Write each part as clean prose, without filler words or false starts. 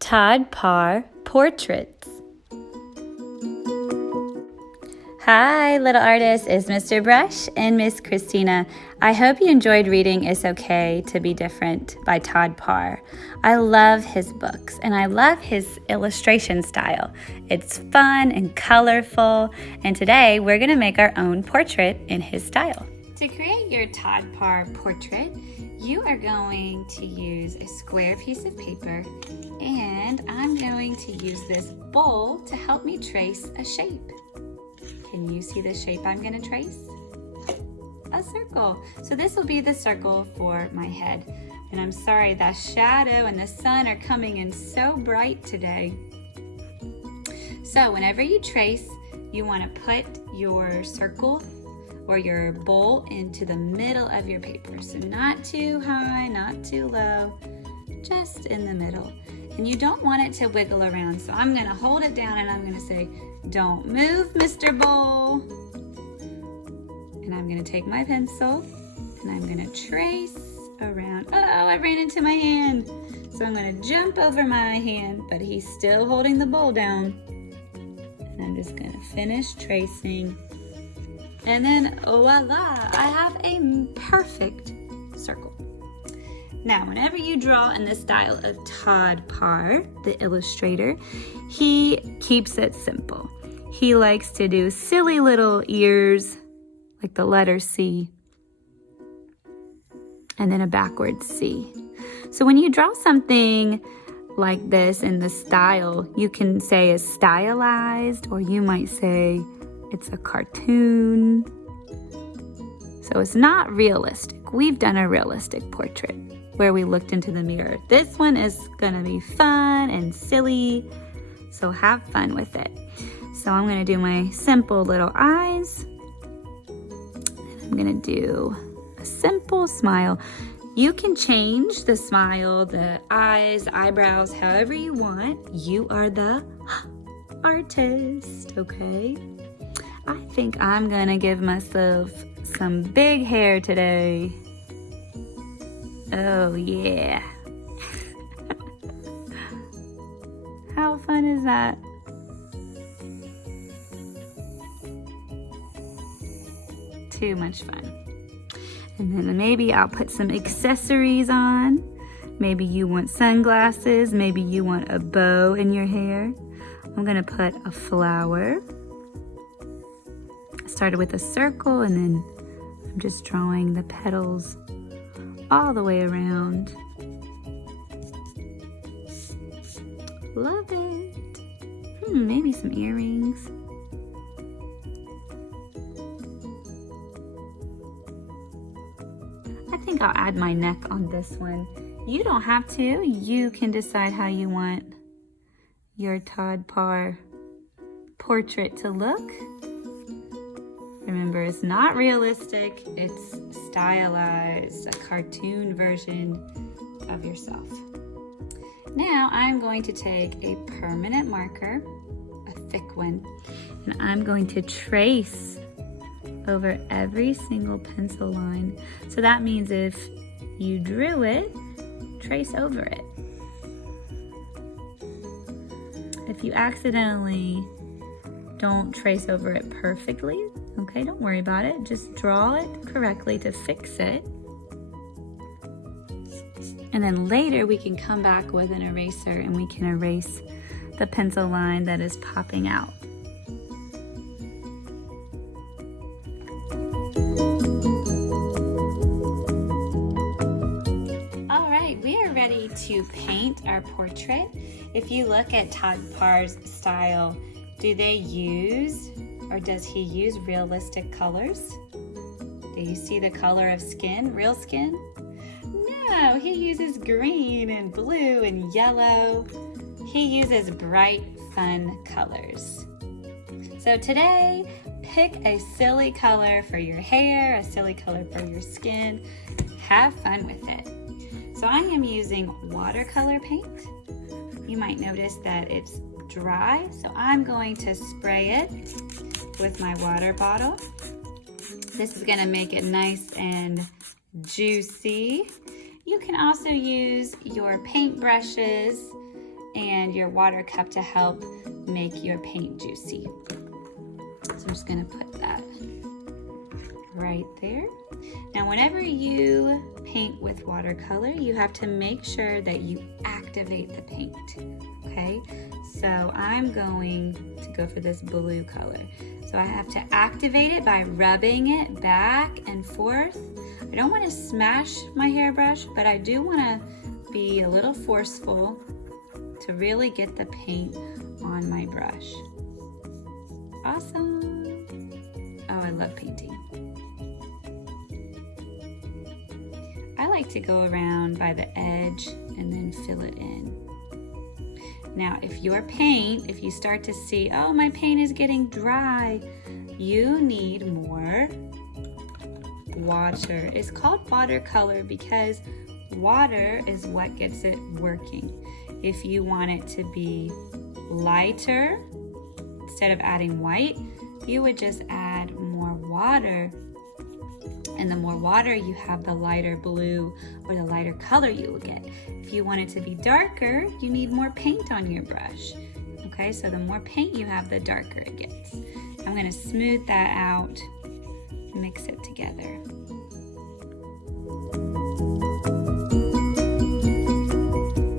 Todd Parr Portraits. Hi, little artists. It's Mr. Brush and Miss Christina. I hope you enjoyed reading It's Okay to Be Different by Todd Parr. I love his books and I love his illustration style. It's fun and colorful, and today we're going to make our own portrait in his style. To create your Todd Parr portrait, you are going to use a square piece of paper, and I'm going to use this bowl to help me trace a shape. Can you see the shape I'm going to trace? A circle. So this will be the circle for my head. And I'm sorry, that shadow and the sun are coming in so bright today. So whenever you trace, you want to put your circle or your bowl into the middle of your paper. So not too high, not too low, just in the middle. And you don't want it to wiggle around. So I'm going to hold it down and I'm going to say, "Don't move, Mr. Bowl." And I'm going to take my pencil and I'm going to trace around. Oh, I ran into my hand. So I'm going to jump over my hand, but he's still holding the bowl down. And I'm just going to finish tracing. And then, voila, I have a perfect circle. Now, whenever you draw in the style of Todd Parr, the illustrator, he keeps it simple. He likes to do silly little ears, like the letter C, and then a backwards C. So when you draw something like this in the style, you can say it's stylized, or you might say it's a cartoon. So it's not realistic. We've done a realistic portrait where we looked into the mirror. This one is gonna be fun and silly, so have fun with it. So I'm gonna do my simple little eyes. And I'm gonna do a simple smile. You can change the smile, the eyes, eyebrows, however you want. You are the artist, okay? I think I'm gonna give myself some big hair today. Oh yeah. How fun is that? Too much fun. And then maybe I'll put some accessories on. Maybe you want sunglasses. Maybe you want a bow in your hair. I'm gonna put a flower. I started with a circle and then I'm just drawing the petals all the way around. Love it. Maybe some earrings. I think I'll add my neck on this one. You don't have to. You can decide how you want your Todd Parr portrait to look. Remember, it's not realistic. It's stylized, a cartoon version of yourself. Now I'm going to take a permanent marker, a thick one, and I'm going to trace over every single pencil line. So that means if you drew it, trace over it. If you accidentally don't trace over it perfectly, okay, don't worry about it. Just draw it correctly to fix it. And then later we can come back with an eraser and we can erase the pencil line that is popping out. All right, we are ready to paint our portrait. If you look at Todd Parr's style, do they use, or does he use realistic colors? Do you see the color of skin, real skin? No, he uses green and blue and yellow. He uses bright, fun colors. So today, pick a silly color for your hair, a silly color for your skin. Have fun with it. So I am using watercolor paint. You might notice that it's dry, so I'm going to spray it with my water bottle. This is gonna make it nice and juicy. You can also use your paint brushes and your water cup to help make your paint juicy. So I'm just gonna put that right there. Now, whenever you paint with watercolor, you have to make sure that you activate the paint, okay? So I'm going to go for this blue color. So I have to activate it by rubbing it back and forth. I don't want to smash my hairbrush, but I do want to be a little forceful to really get the paint on my brush. Awesome. Oh, I love painting. I like to go around by the edge and then fill it in. Now, if you start to see, oh, my paint is getting dry, you need more water. It's called watercolor because water is what gets it working. If you want it to be lighter, instead of adding white, you would just add more water. And the more water you have, the lighter blue or the lighter color you will get. If you want it to be darker, you need more paint on your brush. Okay, so the more paint you have, the darker it gets. I'm gonna smooth that out, mix it together.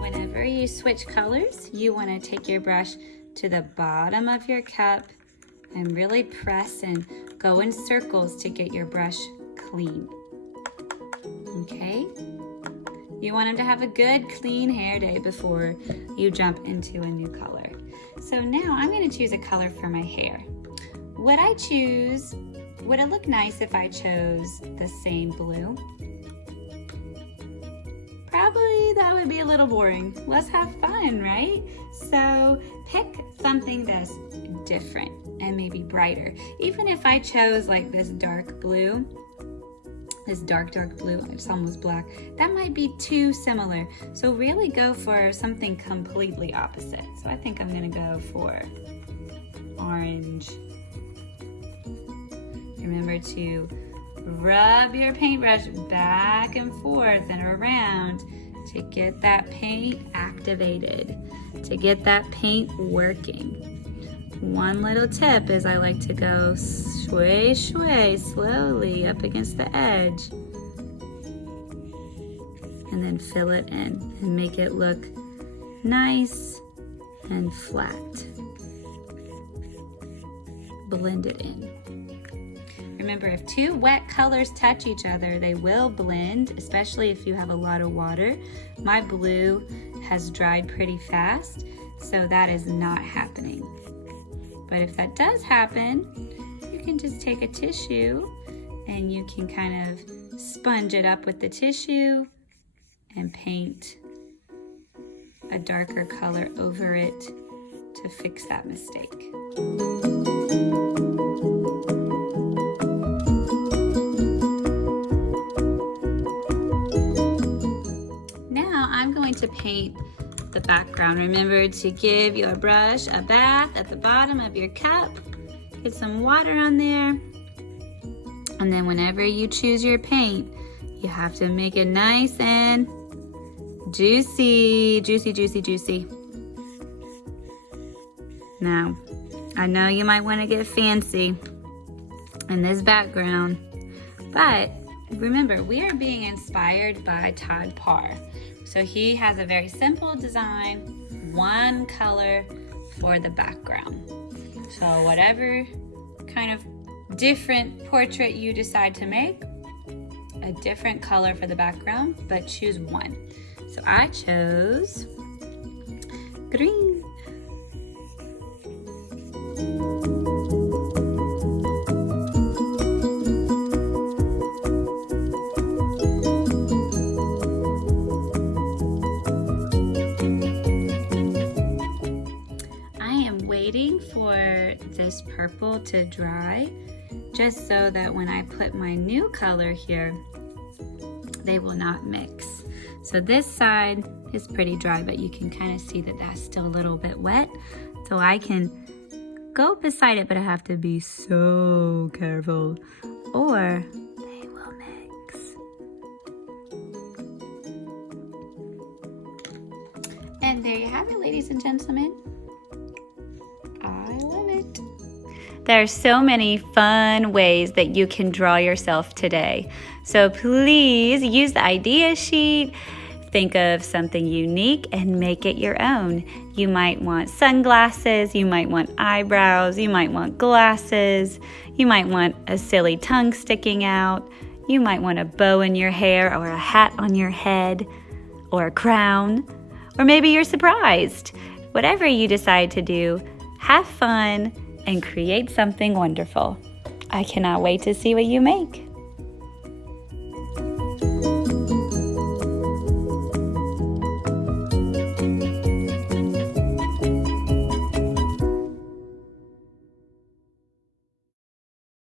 Whenever you switch colors, you wanna take your brush to the bottom of your cup and really press and go in circles to get your brush clean. Okay? You want them to have a good clean hair day before you jump into a new color. So now I'm going to choose a color for my hair. Would it look nice if I chose the same blue? Probably that would be a little boring. Let's have fun, right? So pick something that's different and maybe brighter. Even if I chose like this dark blue, this dark blue, it's almost black, that might be too similar. So really go for something completely opposite. So I think I'm gonna go for orange. Remember to rub your paintbrush back and forth and around to get that paint activated, to get that paint working. One little tip is I like to go sway slowly up against the edge and then fill it in and make it look nice and flat. Blend it in. Remember, if two wet colors touch each other, they will blend, especially if you have a lot of water. My blue has dried pretty fast, so that is not happening. But if that does happen, you can just take a tissue and you can kind of sponge it up with the tissue and paint a darker color over it to fix that mistake. Now I'm going to paint the background. Remember to give your brush a bath at the bottom of your cup. Get some water on there. And then whenever you choose your paint, you have to make it nice and juicy. Juicy. Now, I know you might want to get fancy in this background, but remember, we are being inspired by Todd Parr. So he has a very simple design, one color for the background. So whatever kind of different portrait you decide to make, a different color for the background, but choose one. So I chose green. For this purple to dry, just so that when I put my new color here, they will not mix. So this side is pretty dry, but you can kind of see that that's still a little bit wet. So I can go beside it, but I have to be so careful or they will mix. And there you have it, ladies and gentlemen. I love it. There are so many fun ways that you can draw yourself today. So please use the idea sheet. Think of something unique and make it your own. You might want sunglasses, you might want eyebrows, you might want glasses, you might want a silly tongue sticking out, you might want a bow in your hair or a hat on your head or a crown, or maybe you're surprised. Whatever you decide to do, have fun and create something wonderful. I cannot wait to see what you make.